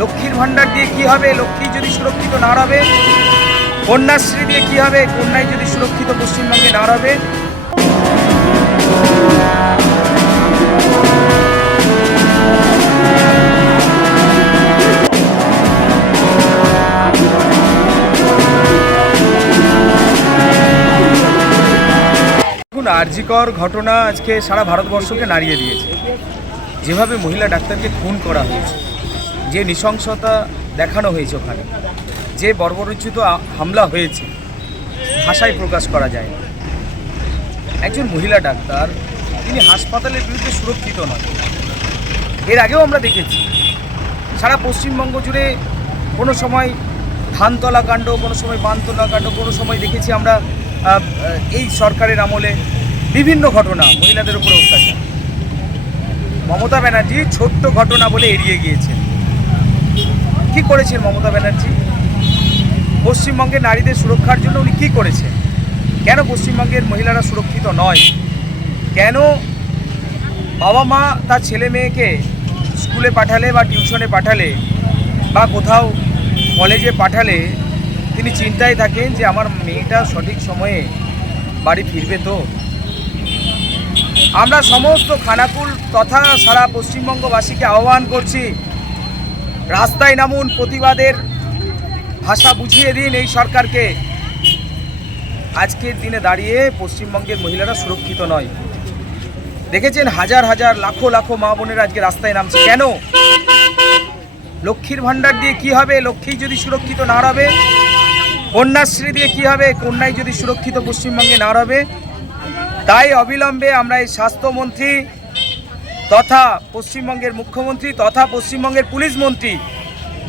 লক্ষ্মীর ভাণ্ডার দিয়ে কি হবে? লক্ষ্মী যদি সুরক্ষিত না হবে কন্যাশ্রী দিয়ে কি হবে? কন্যায় যদি সুরক্ষিত পশ্চিমবঙ্গে না হবে আরজিকর ঘটনা আজকে সারা ভারতবর্ষকে নাড়িয়ে দিয়েছে। যেভাবে মহিলা ডাক্তারকে খুন করা হয়েছে যে নৃশংসতা দেখানো হয়েছে ওখানে, যে বর্বরোচিত হামলা হয়েছে, ভাষায় প্রকাশ করা যায় না। একজন মহিলা ডাক্তার, তিনি হাসপাতালের বিরুদ্ধে সুরক্ষিত নয় এর আগেও আমরা দেখেছি, সারা পশ্চিমবঙ্গ জুড়ে কোনো সময় ধানতলা কাণ্ড, কোনো সময় বানতলা কাণ্ড, কোনো সময় দেখেছি আমরা এই সরকারের আমলে বিভিন্ন ঘটনা, মহিলাদের উপরে অত্যাচার। মমতা ব্যানার্জি ছোট্ট ঘটনা বলে এড়িয়ে গিয়েছেন। কি করেছেন মমতা ব্যানার্জি? পশ্চিমবঙ্গের নারীদের সুরক্ষার জন্য উনি কী করেছেন? কেন পশ্চিমবঙ্গের মহিলারা সুরক্ষিত নয়? কেন বাবা মা তার ছেলে মেয়েকে স্কুলে পাঠালে বা টিউশনে পাঠালে বা কোথাও কলেজে পাঠালে তিনি চিন্তায় থাকেন যে আমার মেয়েটা সঠিক সময়ে বাড়ি ফিরবে তো? আমরা সমস্ত খানাকুল তথা সারা পশ্চিমবঙ্গবাসীকে আহ্বান করছি রাস্তায় নামুন, প্রতিবাদের ভাষা বুঝিয়ে দিন এই সরকারকে। আজকের দিনে দাঁড়িয়ে পশ্চিমবঙ্গের মহিলারা সুরক্ষিত নয়। দেখেছেন হাজার হাজার, লাখো লাখো মা বোনের আজকে রাস্তায় নামছে। কেন? লক্ষ্মীর ভাণ্ডার দিয়ে কি হবে? লক্ষ্মী যদি সুরক্ষিত না হবে কন্যাশ্রী দিয়ে কি হবে? কন্যায় যদি সুরক্ষিত পশ্চিমবঙ্গে না হবে তাই অবিলম্বে আমরা এই স্বাস্থ্যমন্ত্রী তথা পশ্চিমবঙ্গের মুখ্যমন্ত্রী তথা পশ্চিমবঙ্গের পুলিশ মন্ত্রী,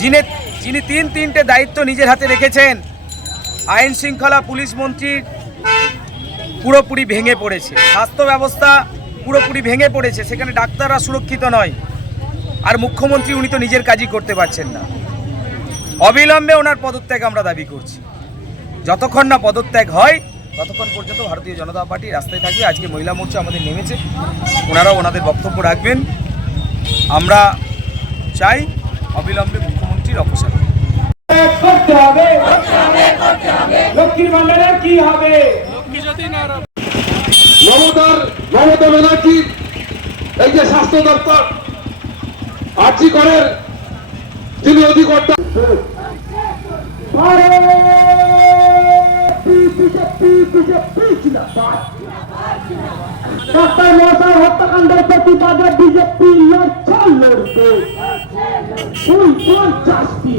যিনি যিনি তিন তিনটে দায়িত্ব নিজের হাতে রেখেছেন, আইন শৃঙ্খলা পুলিশ মন্ত্রীর পুরোপুরি ভেঙে পড়েছে। স্বাস্থ্য ব্যবস্থা পুরোপুরি ভেঙে পড়েছে, সেখানে ডাক্তাররা সুরক্ষিত নয়। আর মুখ্যমন্ত্রী উনি তো নিজের কাজই করতে পারছেন না। অবিলম্বে ওনার পদত্যাগ আমরা দাবি করছি। যতক্ষণ না পদত্যাগ হয় ততক্ষণ পর্যন্ত ভারতীয় জনতা পার্টি রাস্তায় থাকবে। আজকে মহিলা মোর্চা আমাদের নেমেছে। ওনারাও ওনাদের বক্তব্য রাখবেন। আমরা চাই অবিলম্বে মুখ্যমন্ত্রীর অপসারণ। করতে হবে। লক্ষ্মীর ভান্ডারের কি হবে? মমতার মমতা ব্যানার্জির এই যে স্বাস্থ্য দপ্তর আর্জি করেন যিনি অধিকর্তা। ডক্টর মশাই হত্যাকাণ্ডের প্রতিবাদে বিজেপি লড়ছে লড়বে ওই পঞ্চাশটি